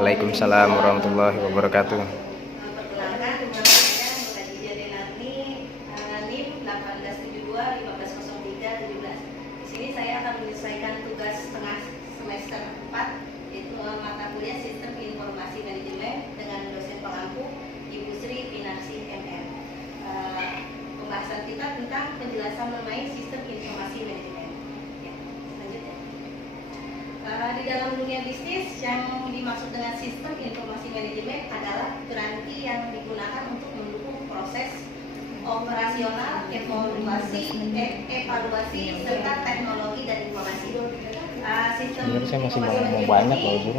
Waalaikumsalam warahmatullahi wabarakatuh. Perkenalkan, nama saya Nurhadijah Denarni, NIM 1872-1503-17. Di sini saya akan menyelesaikan tugas setengah semester 4, yaitu mata kuliah Sistem Informasi Manajemen dengan dosen pengampu Ibu Sri Pinarsi MM. Pembahasan kita tentang penjelasan mengenai Sistem Informasi Manajemen. Ya, selanjutnya. Di dalam dunia bisnis, yang dimaksud dengan sistem informasi manajemen adalah piranti yang digunakan untuk mendukung proses operasional, evaluasi serta teknologi dan informasi. Sistem Sebenarnya saya masih informasi mau manajemen banyak ini, loh, Bu.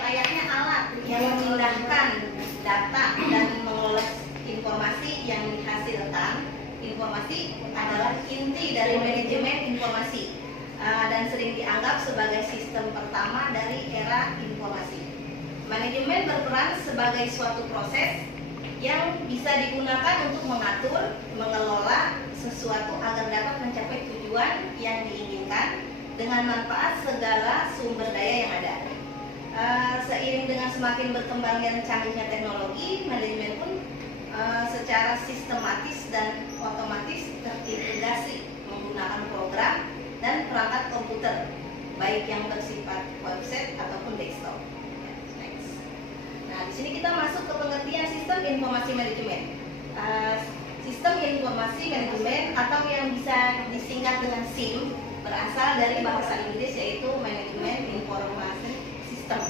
layaknya alat yang memindahkan data dan mengolah informasi yang dihasilkan. Informasi adalah inti dari manajemen informasi. Dan sering dianggap sebagai sistem pertama dari era informasi. Manajemen berperan sebagai suatu proses yang bisa digunakan untuk mengatur, mengelola sesuatu agar dapat mencapai tujuan yang diinginkan dengan manfaat segala sumber daya yang ada. Seiring dengan semakin berkembangnya dan canggihnya teknologi, manajemen pun secara sistematis dan otomatis terintegrasi menggunakan program dan perangkat komputer, baik yang bersifat website ataupun desktop. Next. Nah, di sini kita masuk ke pengertian sistem informasi manajemen. Sistem informasi manajemen atau yang bisa disingkat dengan SIM berasal dari bahasa Inggris, yaitu Management Information System.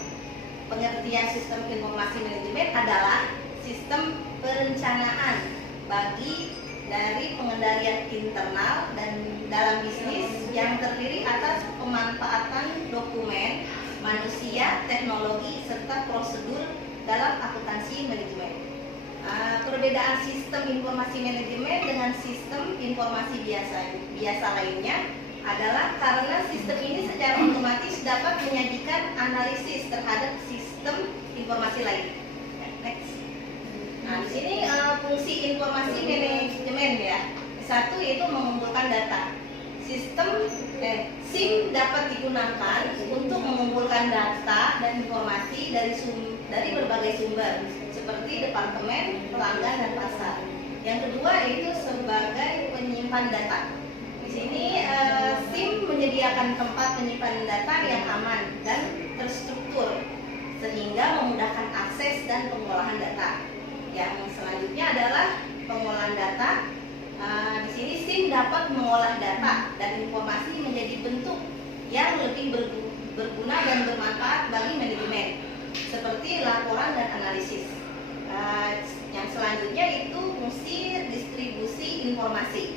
Pengertian sistem informasi manajemen adalah sistem perencanaan dari pengendalian internal dan dalam bisnis yang terdiri atas pemanfaatan dokumen, manusia, teknologi, serta prosedur dalam akuntansi manajemen. Perbedaan sistem informasi manajemen dengan sistem informasi biasa lainnya adalah karena sistem ini secara otomatis dapat menyajikan analisis terhadap sistem informasi lain. Next. Nah, di sini fungsi informasi manajemen ya. Satu yaitu mengumpulkan data. SIM dapat digunakan untuk mengumpulkan data dan informasi dari berbagai sumber seperti departemen, pelanggan, dan pasar. Yang kedua yaitu sebagai penyimpan data. Di sini SIM menyediakan tempat penyimpanan data yang aman dan terstruktur sehingga memudahkan akses dan pengolahan data. Yang selanjutnya adalah pengolahan data. Di sini SIM dapat mengolah data dan informasi menjadi bentuk yang lebih berguna dan bermanfaat bagi manajemen, seperti laporan dan analisis. Yang selanjutnya itu fungsi distribusi informasi,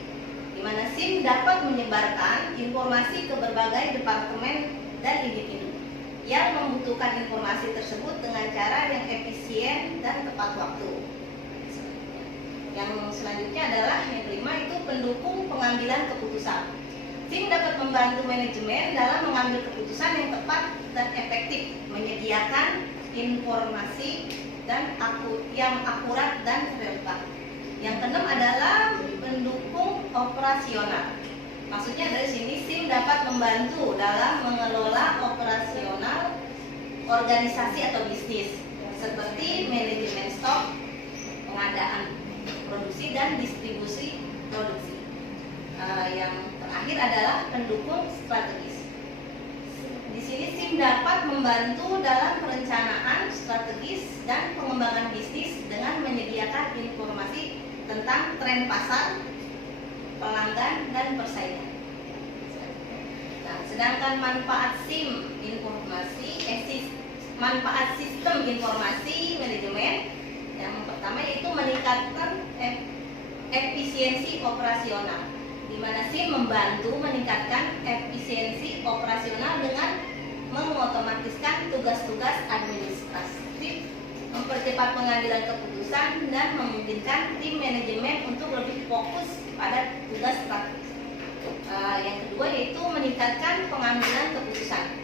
di mana SIM dapat menyebarkan informasi ke berbagai departemen dan individu yang membutuhkan informasi tersebut dengan cara yang efisien dan tepat waktu. Yang selanjutnya adalah yang kelima itu pendukung pengambilan keputusan. SIM dapat membantu manajemen dalam mengambil keputusan yang tepat dan efektif, menyediakan informasi dan yang akurat dan relevan. Yang keenam adalah pendukung operasional. Maksudnya dari sini SIM dapat membantu dalam mengelola operasional organisasi atau bisnis seperti manajemen stok, pengadaan produksi dan distribusi produksi. Yang terakhir adalah pendukung strategis. Di sini SIM dapat membantu dalam perencanaan strategis dan pengembangan bisnis dengan menyediakan informasi tentang tren pasar, pelanggan, dan persaingan. Nah, sedangkan manfaat manfaat sistem informasi manajemen yang pertama yaitu meningkatkan efisiensi operasional, di mana SIM membantu meningkatkan efisiensi operasional dengan mengotomatiskan tugas-tugas administratif, mempercepat pengambilan keputusan, dan memungkinkan tim manajemen untuk lebih fokus pada tugas strategis. Yang kedua yaitu meningkatkan pengambilan keputusan,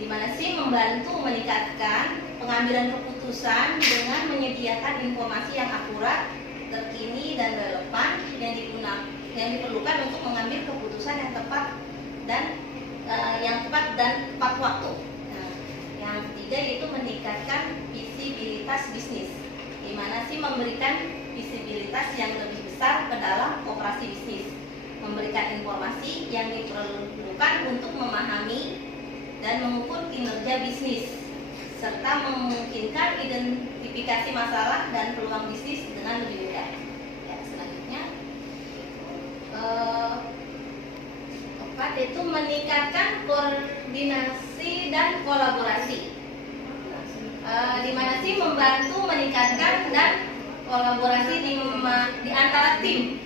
di mana SIM membantu meningkatkan pengambilan keputusan dengan menyediakan informasi yang akurat, terkini, dan relevan yang diperlukan untuk mengambil keputusan yang tepat dan tepat waktu. Yang ketiga ketiga yaitu meningkatkan visibilitas bisnis, di mana SIM memberikan visibilitas yang lebih besar ke dalam operasi bisnis, memberikan informasi yang diperlukan untuk memahami dan mengukur kinerja bisnis, serta memungkinkan identifikasi masalah dan peluang bisnis dengan lebih mudah. Ya, selanjutnya keempat itu meningkatkan koordinasi dan kolaborasi, di mana sih membantu meningkatkan dan kolaborasi di antara tim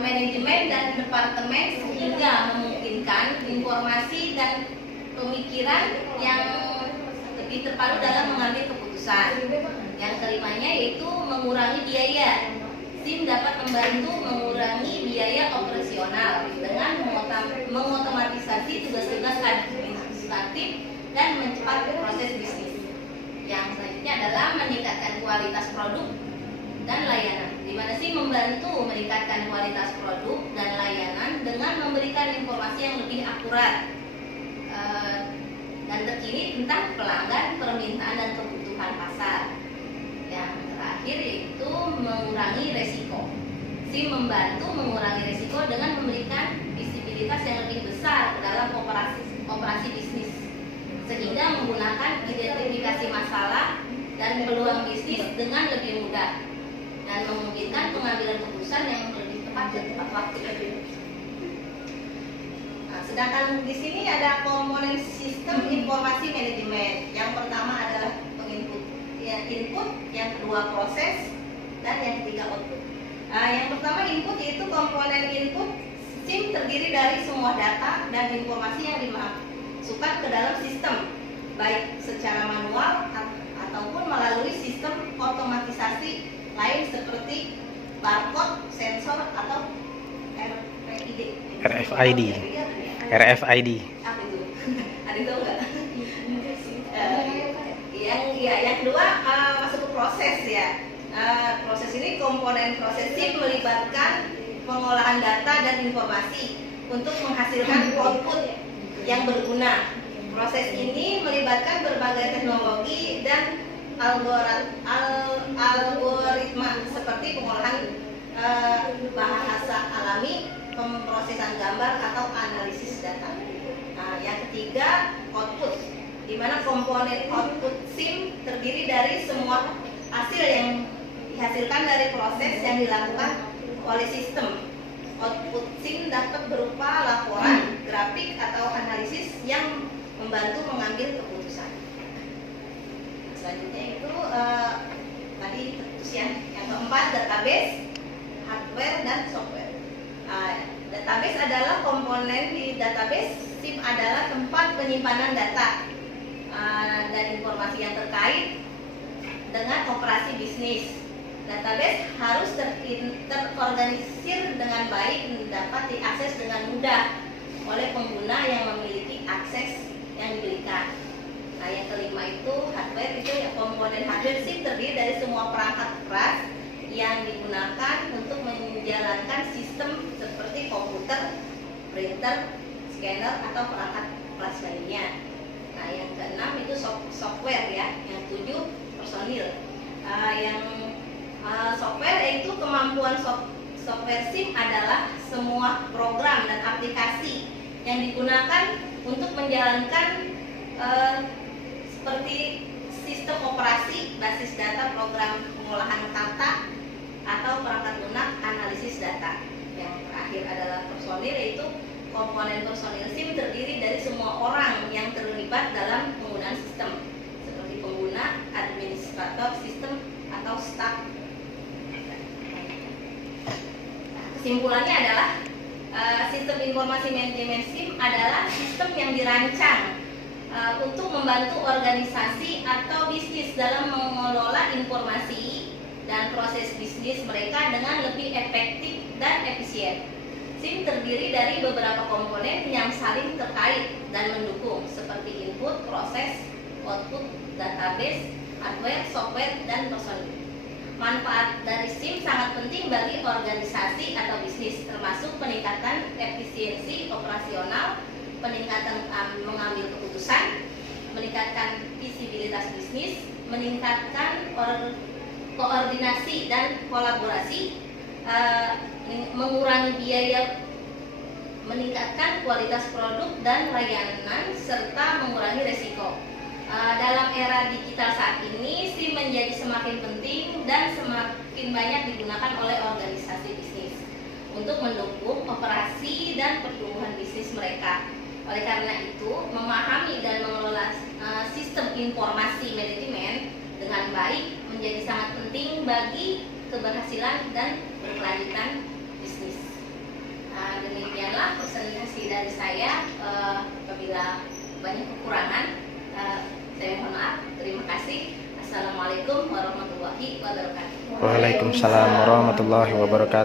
manajemen dan departemen sehingga memungkinkan informasi dan pemikiran yang lebih terpadu dalam mengambil keputusan. Yang kelimanya yaitu mengurangi biaya. SIM dapat membantu mengurangi biaya operasional dengan mengotomatisasi tugas-tugas administratif dan mempercepat proses bisnis. Yang selanjutnya adalah meningkatkan kualitas produk dan layanan, di mana SIM membantu meningkatkan kualitas produk dan layanan dengan memberikan informasi yang lebih akurat dan terkini tentang pelanggan, permintaan dan kebutuhan pasar. Yang terakhir yaitu mengurangi resiko. SIM membantu mengurangi resiko dengan memberikan visibilitas yang lebih besar dalam operasi bisnis, sehingga menggunakan identifikasi masalah dan peluang bisnis dengan lebih mudah dan memungkinkan pengambilan keputusan yang lebih tepat dan tepat waktu. Nah, sedangkan di sini ada komponen sistem informasi manajemen. Yang pertama adalah input, yang kedua proses, dan yang ketiga output. Yang pertama input, yaitu komponen input SIM terdiri dari semua data dan informasi yang dimasukkan ke dalam sistem, baik secara manual ataupun melalui sistem otomatisasi lain seperti barcode, sensor, atau RFID. RFID. Apa itu? Ada yang tahu nggak? Yang kedua masuk ke proses ya. Proses ini komponen proses SIM melibatkan pengolahan data dan informasi untuk menghasilkan output yang berguna. Proses ini melibatkan berbagai teknologi dan algoritma seperti pengolahan bahasa alami, pemrosesan gambar, atau analisis data. Nah, yang ketiga output, di mana komponen output SIM terdiri dari semua hasil yang dihasilkan dari proses yang dilakukan oleh sistem. Output SIM dapat berupa laporan, grafik, atau analisis yang membantu mengambil keputusan. Selanjutnya itu tadi terus yang keempat, database, hardware, dan software. Database adalah komponen di database. SIM adalah tempat penyimpanan data dan informasi yang terkait dengan operasi bisnis. Database harus terorganisir dengan baik dan dapat diakses dengan mudah oleh pengguna yang memiliki akses yang diberikan. Nah, yang kelima itu hardware, itu ya komponen hardware SIM terdiri dari semua perangkat keras yang digunakan untuk menjalankan sistem seperti komputer, printer, scanner, atau perangkat kelas lainnya. Nah, yang keenam itu software ya. Yang tujuh personil. Software yaitu kemampuan software SIM adalah semua program dan aplikasi yang digunakan untuk menjalankan seperti sistem operasi, basis data, program pengolahan kata, atau perangkat lunak analisis data. Yang terakhir adalah personil, yaitu komponen personil SIM terdiri dari semua orang yang terlibat dalam penggunaan sistem, seperti pengguna, administrator sistem, atau staf. Kesimpulannya adalah sistem informasi manajemen SIM adalah sistem yang dirancang untuk membantu organisasi atau bisnis dalam mengelola informasi dan proses bisnis mereka dengan lebih efektif dan efisien. SIM terdiri dari beberapa komponen yang saling terkait dan mendukung, seperti input, proses, output, database, hardware, software, dan personil. Manfaat dari SIM sangat penting bagi organisasi atau bisnis, termasuk peningkatan efisiensi operasional, peningkatan mengambil keputusan, meningkatkan visibilitas bisnis, meningkatkan koordinasi dan kolaborasi, mengurangi biaya, meningkatkan kualitas produk dan layanan, serta mengurangi resiko. Dalam era digital saat ini SIM menjadi semakin penting dan semakin banyak digunakan oleh organisasi bisnis untuk mendukung operasi dan pertumbuhan bisnis mereka. Oleh karena itu, memahami dan mengelola sistem informasi manajemen dengan baik menjadi sangat penting bagi keberhasilan dan berkelanjutan bisnis. Demikianlah presentasi dari saya. Apabila banyak kekurangan, saya mohon maaf. Terima kasih. Assalamualaikum warahmatullahi wabarakatuh. Waalaikumsalam warahmatullahi wabarakatuh.